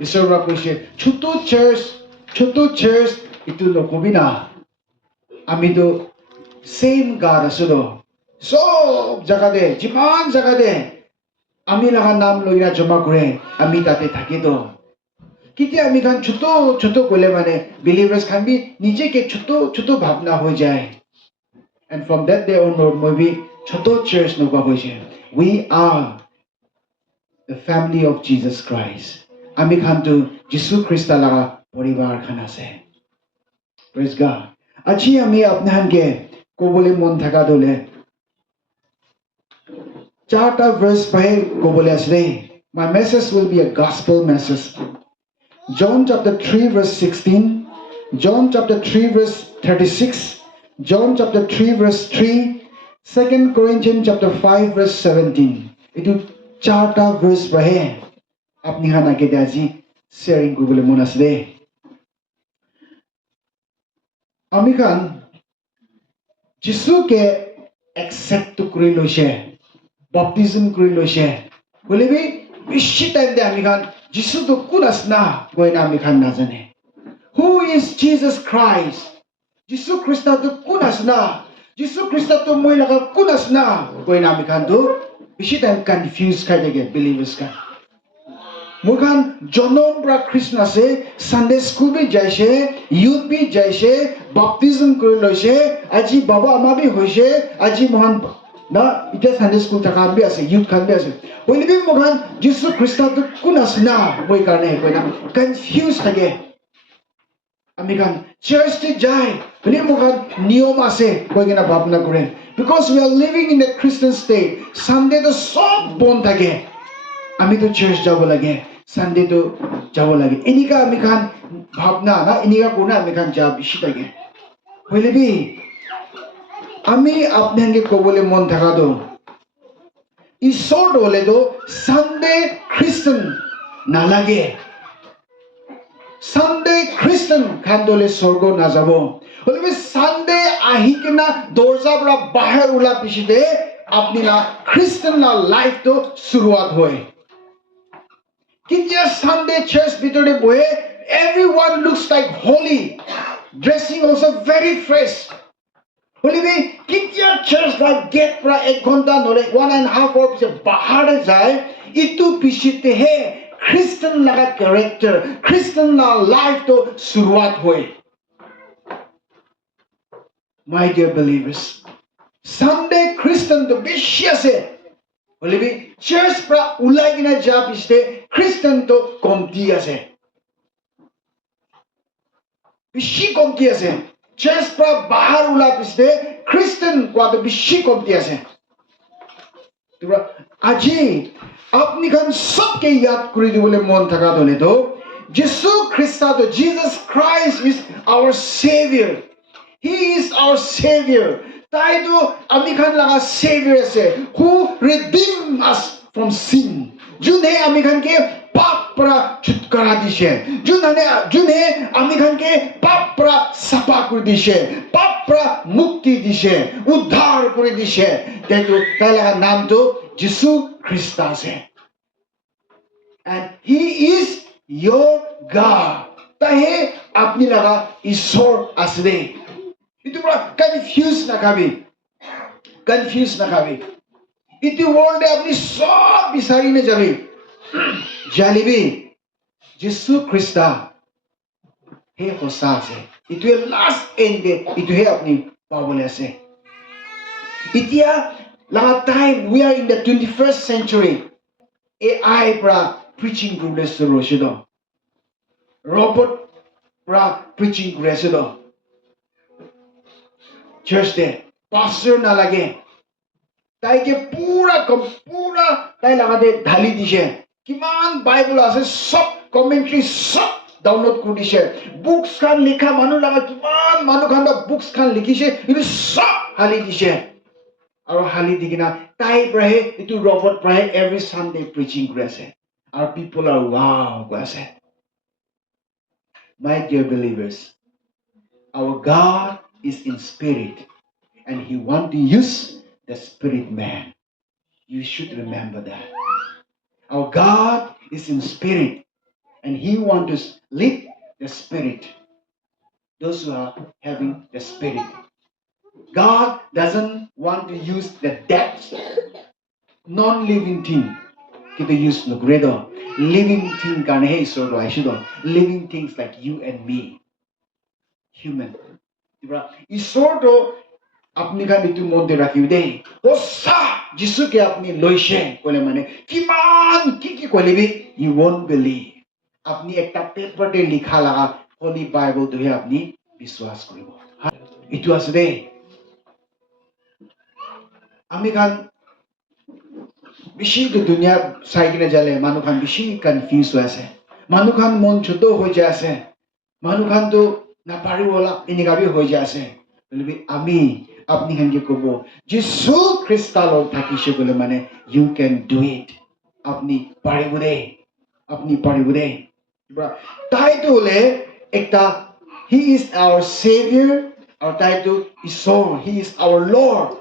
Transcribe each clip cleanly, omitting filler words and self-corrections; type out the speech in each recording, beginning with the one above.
Isora kushe chutu church itu lokobina. Amido same God asudo. So jagade, jiman jagade. Ami laga nam loina jama kure. Ami tate thakido. Kiti ami khan chutu kule mane believers khan bi nije ke chutu bhavna ho jaye. And from that day onward, maybe chutu church no ho jaye. We are the family of Jesus Christ. Ami khan tu Jisu Krista laga poribar khan ase. Praise God. Achi ami apne hange kobole mon thaka dole. Charta verse pahe kobole asle. My message will be a gospel message. John chapter 3 verse 16, John chapter 3 verse 36, John chapter 3 verse 3, 2 Corinthians chapter 5 verse 17. Itu charta verse pahe. Apni hana ke daji sharing kobole mon asle. Ami khan Jisu ke accept kuri loise, baptism kuri loise. Bole bi bishi time de ami khan Jisu to kun asna goina ami khan na jane. Who is Jesus Christ? Jisu Krista to kun asna. Jisu Krista to moi laga kun asna goina ami khan to bishi time confused kai dege believers ka. Mukhan jonom pra Krishna se Sunday school bhi jaise, youth bhi jaise, baptism kuri loise, aji baba ama bhi hoise, aji mohan na ite Sunday school takhan bhi ase, youth khan bhi ase. Hoile bhi mukhan Jisu Krista to kun asna moi karne koi na confused thage. Ami khan church te jai, hoile mukhan niyom ase koi kena bhabna kore. Because we are living in the Christian state, Sunday to sob bon thage. Ami to church jabo lage. Sunday to jabo lage. Inika ami khan bhavna na inika guna ami khan jab bishi lage. Hoile bi ami apne hange kobole mon thaka do. Isor dole do Sunday Christian na lage. Sunday Christian khan dole sorgo na jabo. Hoile bi Sunday ahi kena dorja bra bahar ula bishi de apni la Christian la life to suruat hoy. Kitya Sunday church bitode boy, everyone looks like holy, dressing also very fresh. Holy be Kitya church like get pra ek ghonta nole 1.5 hours se bahar jai, itu pishite he Christian laga character, Christian la life to suruat hoy. My dear believers, Sunday Christian to bishi ase. Holy be church pra ulai gina jab iste Christian to komti ase. Bishi komti ase. Church pra bahar ula iste Christian kwa to bishi komti ase. Tura aji apni khan sab ke yad kuri dibole mon thaka dole to Jisu Krista to Jesus Christ is our savior. He is our savior. Taido ami khan laga savior ase who redeem us from sin. June ami khan ke pap pra chutkara dishe. June ami khan ke pap pra sapa kuri dishe. Pap pra mukti dishe. Uddhar kuri dishe. Taido tai laga naam to Jisu Krista ase. And he is your God. Tahe apni laga Ishor asle. Itu pura confused na kami. Confused na kami. Itu world apni sob bisari na jabi. Jalibi. Jisu Krista. He hosa se. Itu ye last end de. Itu he apni pabole se. Itia laga time we are in the 21st century. AI pra preaching group le suro shido. Robot pra preaching group shido. Church de pastor na lage tai ke pura tai laga de dhali dishe kiman bible ase sob commentary sob download kuri dishe books khan likha manu laga kiman manu khan da books khan likhishe itu sob hali dishe aro hali digina tai prahe itu robot prahe every Sunday preaching grase our people are wow grase. My dear believers, our God is in spirit and he want to use the spirit man. You should remember that. Our God is in spirit And He wants to lead the Spirit. Those who are having the Spirit. God doesn't want to use the dead, non-living thing. Kita use no greater living thing kan hey so do I should living things like you and me. Human. Diba? Isor do apni kan itu mode rakhiu dei. Osa Jisu ke apni loishe kole mane kiman ki kolebi you won't believe. Apni ekta paper te likha laga Holy Bible to he apni biswas koribo. Itu asde. Ami kan bishi to dunia sai kine jale manu kan bishi confuse ho ase. Manu kan mon chodo ho ja ase. Manu kan to na pari wala inika bi ho ja ase. Believe ami apni kan ke kobo Jisu Krista log thakise bole mane you can do it. Apni pari bude. Apni pari bude. Tai to le ekta He is our Savior. Our title is so He is our Lord.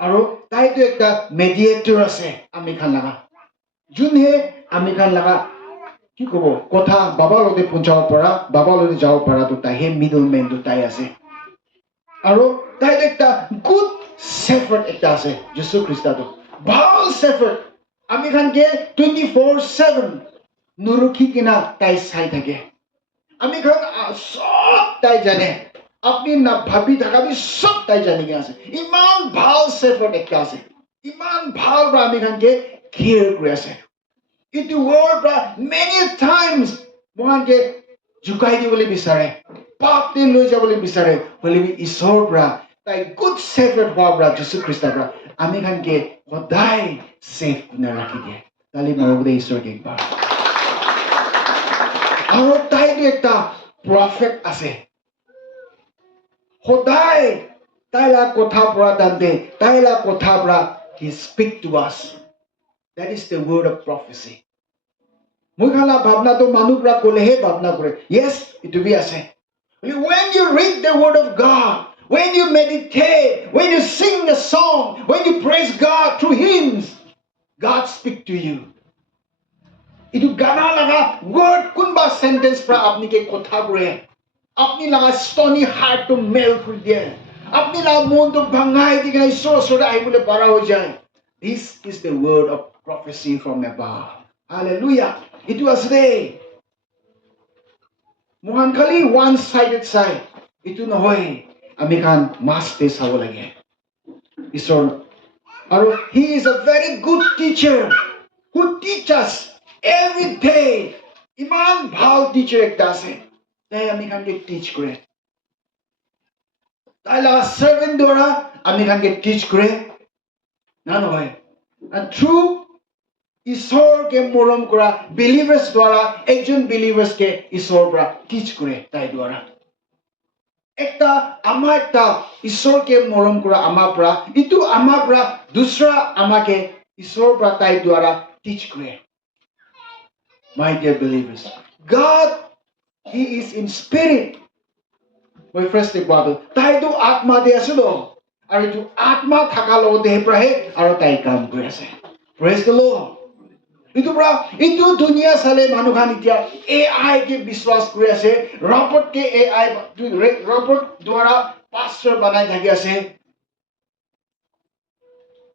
Aro tai to ekta mediator ase ami khan laga jun he ami khan laga ki kobo kotha baba lode punchao para baba lode jao para to tai he middleman to tai ase aro tai ekta good shepherd ekta ase Jesu Krista to bhal shepherd ami khan ke 24/7 nurukhi kina tai sai thake ami khan sob tai jane apni na bhabi thaka bi sob tai jane ke ase iman bhal shepherd ekta ase iman bhal pra ami khan ke care kore ase itu word pra many times mohan ke jukai dibole bisare pap te loi jabole bisare bole bi isor pra tai good shepherd hoa pra Jesu Krista pra ami khan ke hodai safe na rakhi die tali marobode isor ke ekbar aro tai to ekta prophet ase hodai taila kotha pura dante taila kotha pura he speak to us. That is the word of prophecy. Mukhala bhavna to manu pura kolehe bhavna kore. Yes, it will be ase. When you read the word of God, when you meditate, when you sing a song, when you praise God through hymns, God speak to you. Itu gana laga word kunba sentence pra apni ke kotha kore. Apni laga stony heart to melt kar diye. Apni laga mon to bhangai di kai so ai bole para ho jaye. This is the word of prophecy from above. Hallelujah. Itu asde. Mohan khali one-sided side. Itu nohoy. Ami kan maste sabo lage. Isor. Aro he is a very good teacher who teach us every day. Iman bhal teacher ekta ase. Tai ami kan ke teach kore. Tai la servant dwara ami kan ke teach kore. Na nohoy. And through Isor ke morom kora believers dwara ekjon believers ke Isor pra teach kore tai dwara. Ekta ama ekta Isor ke morom kora ama pra itu ama pra dusra ama ke Isor pra tai dwara teach kore. My dear believers, God, He is in spirit. My first Bible, tai tu atma de asulo. Ari tu atma thakalo de prahe aro tai kam kore ase. Praise the Lord. Itu pra itu dunia sale manukhan itia AI ke biswas kore ase. Robot ke AI robot dwara pastor banai thaki ase.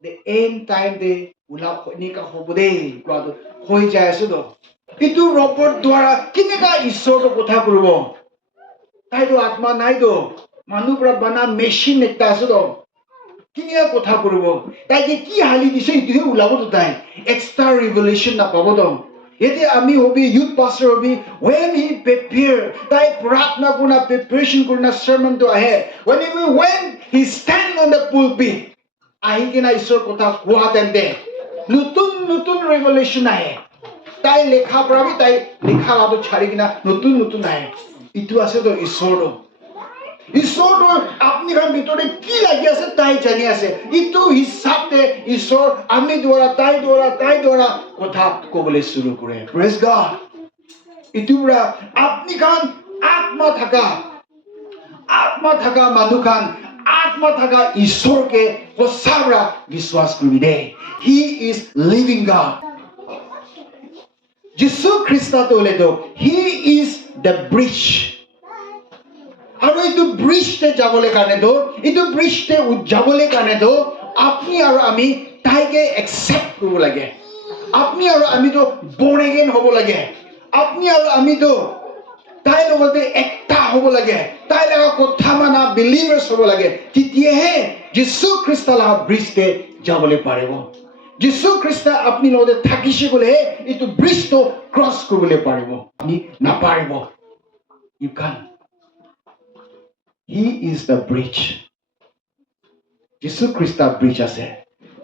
The end time de ula ni ka hobode kwado hoi jay asulo. Itu robot dwara kineka Isor to kotha koribo. Tai do atma nai do. Manu pra bana machine ekta asulo. Kinia kotha koribo. Tai ke ki hali dise itu ulabo to tai. Extra revelation na pabo do. Yete ami hobi youth pastor hobi when he prepare tai pratna kuna preparation kuna sermon to ahe. When he stand on the pulpit ahi kina Isor kotha kuha tende. Nutun revelation ahe. Tai lekha prabi tai lekha lado chhari kina nutun ahe. Itu ase to Isor do. Isor to apni kan bitore ki lagi ase tai jani ase. Itu hisab te Isor ami dwara tai dwara kotha kobole shuru kore. Praise God. Itu pura apni kan atma thaka manukan atma thaka Isor ke kosabra biswas kori de. He is living God. যিশু খ্ৰীষ্টটো হ'লেতো he is the bridge আৰু এইটো ব্ৰিজতে যাবলৈ কাৰণেতো এইটো ব্ৰিজতে যাবলৈ কাৰণেতো আপুনি আৰু আমি তাইকে একচেপ্ট কৰিব লাগে আপুনি আৰু আমিতো born again হ'ব লাগে আপুনি আৰু আমিতো তাই লগতে একটা হ'ব লাগে তাই লগা কথা মানা বিলিভাৰ্ছ হ'ব লাগে তেতিয়াহে যীশু খ্ৰীষ্টৰ লগা ব্ৰিজতে যাবলৈ পাৰিব যীশু খ্ৰীষ্ট আপুনি লগতে থাকিছে গ'লে এইটো ব্ৰিজটো ক্ৰছ কৰিবলৈ পাৰিব আপুনি নাপাৰিব you can't he is the bridge যীশু খ্ৰীষ্ট ব্ৰিজ আছে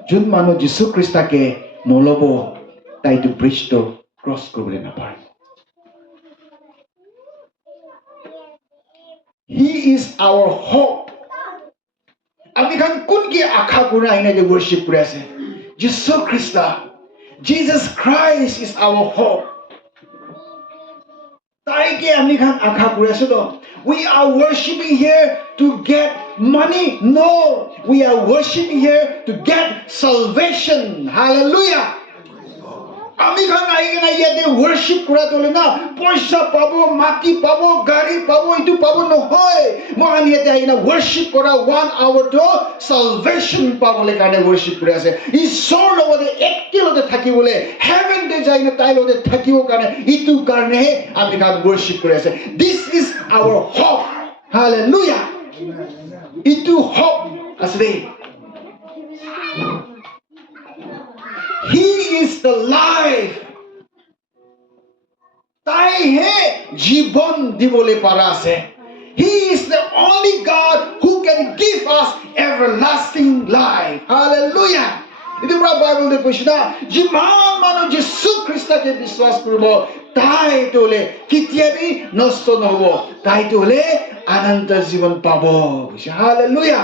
যোন মানুহ যীশু খ্ৰীষ্টকে নল'ব তাইটো ব্ৰিজটো ক্ৰছ কৰিবলৈ নাপাৰিব he is our hope আমি খান কোন কি আশা কৰি আহিনে যে worship কৰি আছে যীশু খ্ৰীষ্ট Jesus Christ is our hope তাইকে আমি খান আশা কৰি আছো তো we are worshiping here to get money no we are worshiping here to get salvation hallelujah আমি খান আইগে না ইয়াতে worship কৰা তলে না পয়সা পাবো মাটি পাবো গাড়ী পাবো ইটো পাবো নহয় মই ইয়াতে আইগে না worship কৰা 1 hour to salvation পাবলৈ কাৰণে worship কৰি আছে ঈশ্বৰ লগতে একেলগে থাকিবলৈ heaven তে যাই না তাই লগতে থাকিব কাৰণে ইটো কাৰণে আমি খান worship কৰি আছে this is our hope hallelujah ইটো hope আছে He is the life. Tai hai jibon dibole parase. He is the only God who can give us everlasting life. Hallelujah. Itu pura Bible de pushna. Jiman manu Jesu Krista ke biswas koribo. Tai tole kitiabi nosto nobo. Tai tole ananta jibon pabo. Hallelujah.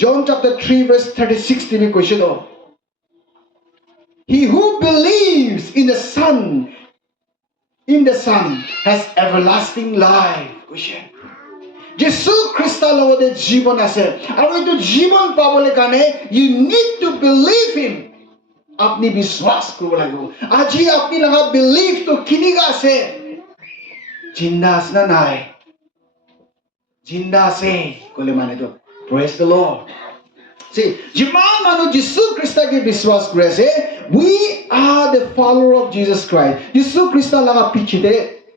John chapter 3 verse 36 tini question do. He who believes in the Son has everlasting life. Jesus Christ লগতে জীবন আছে আৰু এইটো জীবন পাবলৈ কাৰণে you need to believe him আপনি বিশ্বাস কৰিব লাগিব আজি আপনি লগা belief তো কিনিগা আছে জিন্দা আছে না নাই জিন্দা আছে কলে মানে তো praise the Lord See, jiman manu Jesu Krista ke biswas kore ase, we are the follower of Jesus Christ. Jesu Krista laga pichite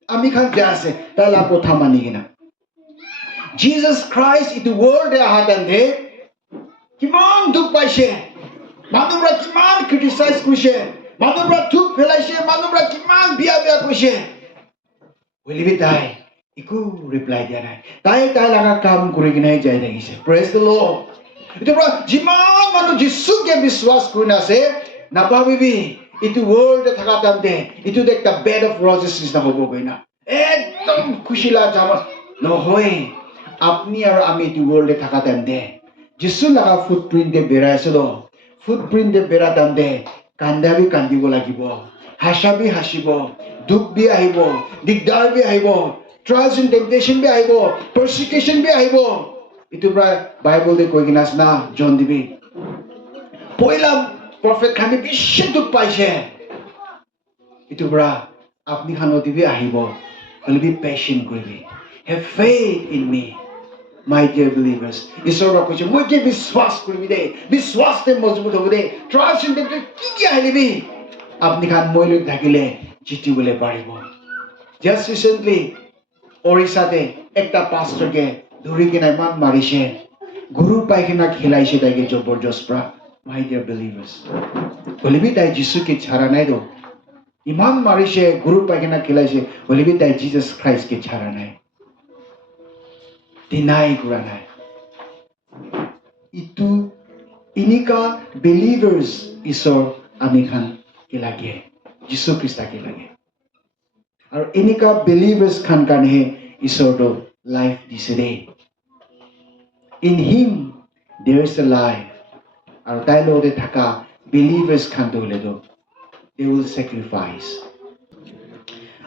ami khan ja ase, ta la kotha mani kina. Jesus Christ itu world e ahatan de kiman duk paise. Manubra kiman criticize kuise. Manubra thuk phelaise, manubra kiman biya kuise. Bolibi tai iku reply dia nai. Tai laga kam kori kina jai dagise. Praise the Lord. Itu pura jiman manu Jesu ke biswas kuri nase napabibi itu world e thakatan de itu ekta bed of roses nisna hobo koina ekdom khushila jama nohoy apni aru ami itu world e thakatan de Jesu laga footprint de beraise do footprint de beratan de kandabi kandibo lagibo hasabi hasibo duk bi ahibo digdar bi ahibo trials and temptation bi ahibo persecution bi ahibo itu pra Bible de koi ginas na John dibi poila prophet khani bishi duk paise itu pra apni khano dibi ahibo only be patient koribi have faith in me my dear believers isor ra koche moi ke biswas koribi de biswas te mazbut hobe de trust in them ki ahilibi apni khan moi loi thakile jiti bole paribo just recently Orissa te ekta pastor ke ধৰি কিনা ইমান মাৰিছে গুৰু পাই কিনা খেলাইছে তাইকে জবৰদস্ত পৰা my dear believers বলিবি তাই যিশুকে ছাড়া নাই তো ইমান মাৰিছে গুৰু পাই কিনা খেলাইছে বলিবি তাই জিজাস খ্ৰাইষ্টকে ছাড়া নাই ডিনাই কৰা নাই ইটো ইনিকা believers ঈশ্বৰ আমি খান কে লাগে যিশু খ্ৰীষ্টকে লাগে আৰু ইনিকা believers খান কাৰণে ঈশ্বৰটো life this day. In him there is a life. Aru tai lode thaka believers khan dole do they will sacrifice.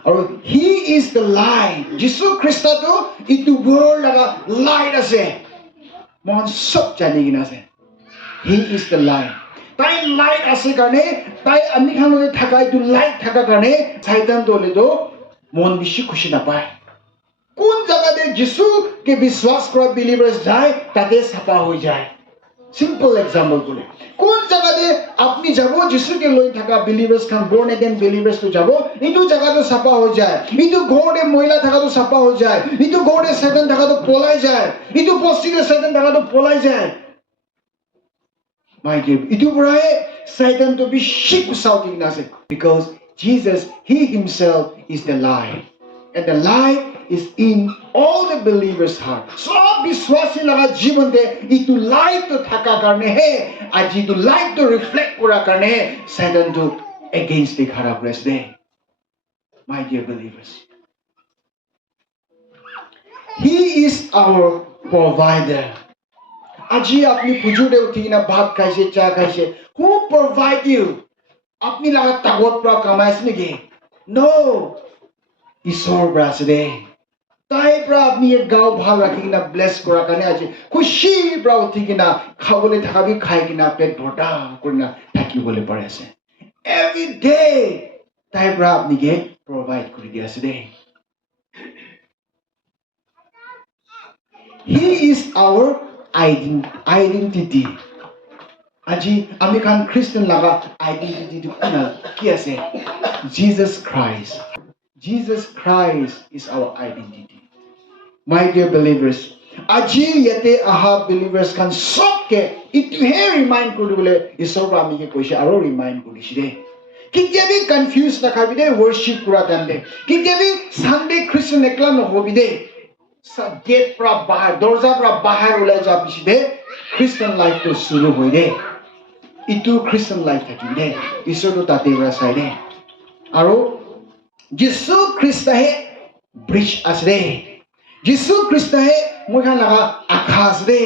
Aru he is the light. Jesu Christ to itu world laga light ase. Mon sob jani gina ase. He is the light. তাই light আছে কাৰণে তাই আমি খানলৈ থাকা এইটো light থাকা কাৰণে শয়তান দলেতো মন বেছি খুশি নাপায় কোন জায়গাতে যিশুকে বিশ্বাস কৰা বিলিভার্স যায় তাতে ছাপা হৈ যায় সিম্পল এক্সাম্পল বলে কোন জায়গাতে আপনি যাব যিশুকে লৈ থাকা বিলিভার্স খান born again believers তো যাব এইটো জায়গাতে ছাপা হৈ যায় এইটো ঘৰতে মহিলা থাকাটো ছাপা হৈ যায় এইটো ঘৰতে শয়তান থাকাটো পলাই যায় এইটো বস্তিতে শয়তান থাকাটো পলাই যায় my dear itu pৰাই শয়তান তো বেছি কুসাউটি আছে because Jesus he himself is the light and the light is in all the believers heart সব বিশ্বাসী লাগা জীবনতে ইটো লাইট তো থাকা কাৰণে হে আজি ইটো লাইট তো ৰিফ্লেক্ট কৰা কাৰণে শয়তান তো against the খারাপ রেসে my dear believers he is our provider আজি আপনি পুজুরে উঠি না ভাত খাইছে চা খাইছে who provide you আপনি লাগা তাগত পৰা কামাইছে নেকি no ঈশ্বৰ ব্ৰাছে তাই পৰা আপনি এক গাঁও ভাল ৰাখি কিনা ব্লেছ কৰা কাৰণে আজি খুশি পৰা উঠি কিনা খাবলৈ থাকাবি খাই কিনা পেট ভৰ্তা কৰি না থাকিবলৈ পাৰে আছে every day তাই পৰা আপনিকে provide কৰি দি আছে দে he is our identity আজি আমি খান খ্ৰীষ্টান লাগা আইডেন্টিটি কি আছে Jesus Christ is our identity my dear believers আজি ইয়াতে আহা believers খান সবকে ইটোহে ৰিমাইন্ড কৰিবলৈ ঈশ্বৰ আমিকে কৈছে আৰু ৰিমাইন্ড কৰিছে দে কেতিয়াবি কনফিউজ নাখাবি দে worship কৰা কাৰণে কেতিয়াবি সানডে খ্ৰীষ্টান একলা নহবি দে গেট পৰা বাহিৰ দৰজা পৰা বাহিৰ ওলাই যোৱা পিছতে খ্ৰীষ্টান লাইফটো শুৰু হৈ দে ইটো খ্ৰীষ্টান লাইফ থাকিবি দে ঈশ্বৰটো তাতে চাই দে আৰু যিশু খ্ৰীষ্টহে ব্ৰিজ আছে দে যিশু খ্ৰীষ্টহে মই লাগা আশা আছে দে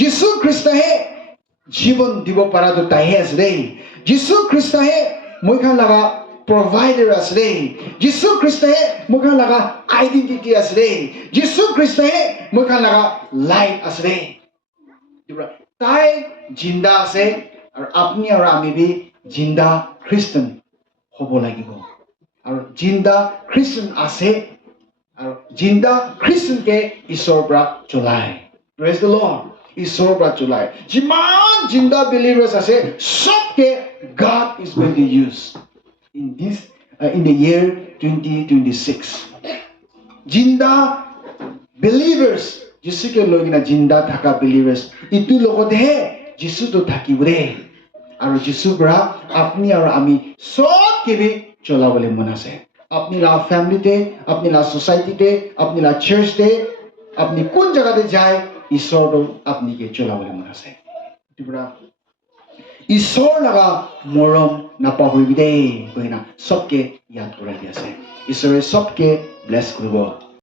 যিশু খ্ৰীষ্টহে জীৱন দিব পৰাটো তাইহে আছে দে যিশু খ্ৰীষ্টহে মই লাগা provider আছে দে যিশু খ্ৰীষ্টহে মই লাগা আইডেন্টিটি আছে দে যিশু খ্ৰীষ্টহে মই লাগা লাইট আছে দে তাই জিন্দা আছে আৰু আপনি আৰু আমি বি জিন্দা খ্ৰীষ্টান হ'ব লাগিব আৰু জিন্দা খ্ৰীষ্টান আছে আৰু জিন্দা খ্ৰীষ্টানকে ঈশ্বৰৰ পৰা চলাই praise the lord ঈশ্বৰৰ পৰা চলাই যিমান জিন্দা believers আছে সবকে God is going to use in the year 2026 জিন্দা believers যিশুকে লৈ কিনা জিন্দা থাকা believers ইটো লগতহে যিশুটো থাকিব দে আৰু যিশুৰ পৰা আপনি আৰু আমি সবকে চলাবলৈ মন আছে আপনি লা ফ্যামিলিতে আপনি লা সোসাইটিতে আপনি লা চার্চতে আপনি কোন জায়গাতে যায় ঈশ্বৰটো আপনিকে চলাবলৈ মন আছে ইটোৰা ঈশ্বৰ লগা মৰম নাপাহৰিবি দেই কইনা সবকে ইয়াদ কৰাই দি আছে ঈশ্বৰে সবকে ব্লেছ কৰিব